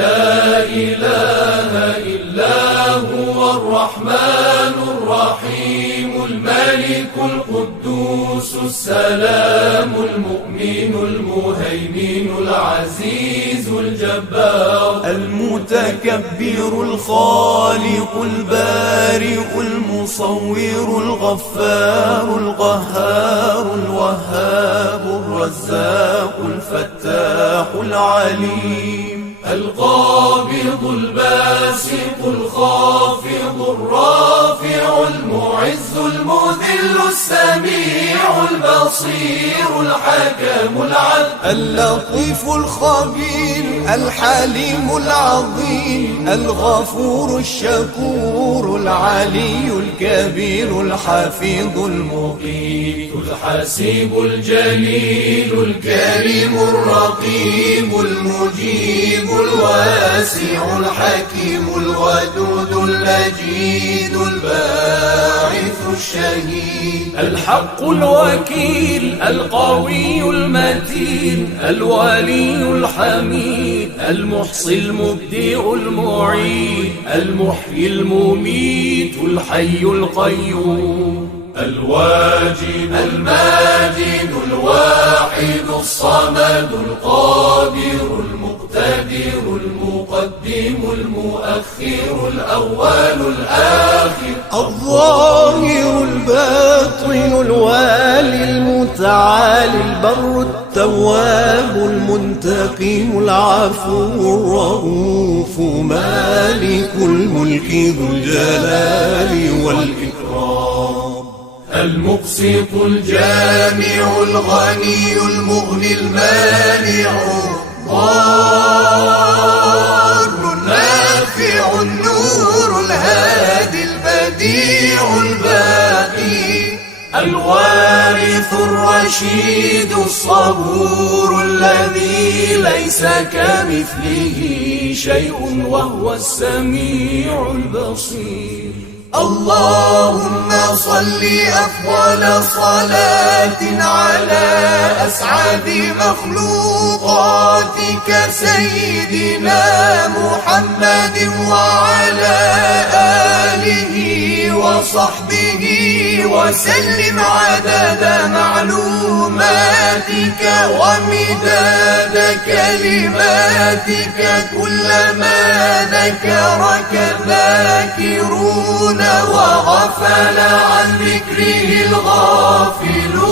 لا إله إلا هو الرحمن الرحيم الملك القدوس السلام المؤمن المهيمن العزيز الجبار المتكبر الخالق البارئ المصور الغفار القهار الوهاب الرزاق الفتاح العليم القابض الباسط الخافض الرافع المعز المذل السميع البصير الحكم العدل اللطيف الخبير الحليم العظيم الغفور الشكور العلي الكبير الحفيظ المقيت الحسيب الجليل الكريم الرقيب المجيب الواسع الحكيم الودود المجيد الباعث الشهيد الحق الوكيل القوي المتين الولي الحميد المحصي المبدئ المعيد المحيي المميت الحي القيوم الواجد الماجد الواحد الصمد القادر المقتدر المقدم المؤخر الأول الآخر الظاهر الباطن الوالي المتعالي البر التواب المنتقم العفو الرؤوف مالك الملك ذو الجلال والإكرام المقسط الجامع الغني المغني المانع الضار النافع النور الهادي البديع الباقي الوارث الرشيد الصبور الذي ليس كمثله شيء وهو السميع البصير اللهم صل أفضل صلاة على أسعد مخلوقاتك سيدنا محمد وعلى آله وصحبه وسلم عدد معلوماتك ومداد كلماتك كلما ذكرك الذاكرون وغفل عن ذكره الغافلون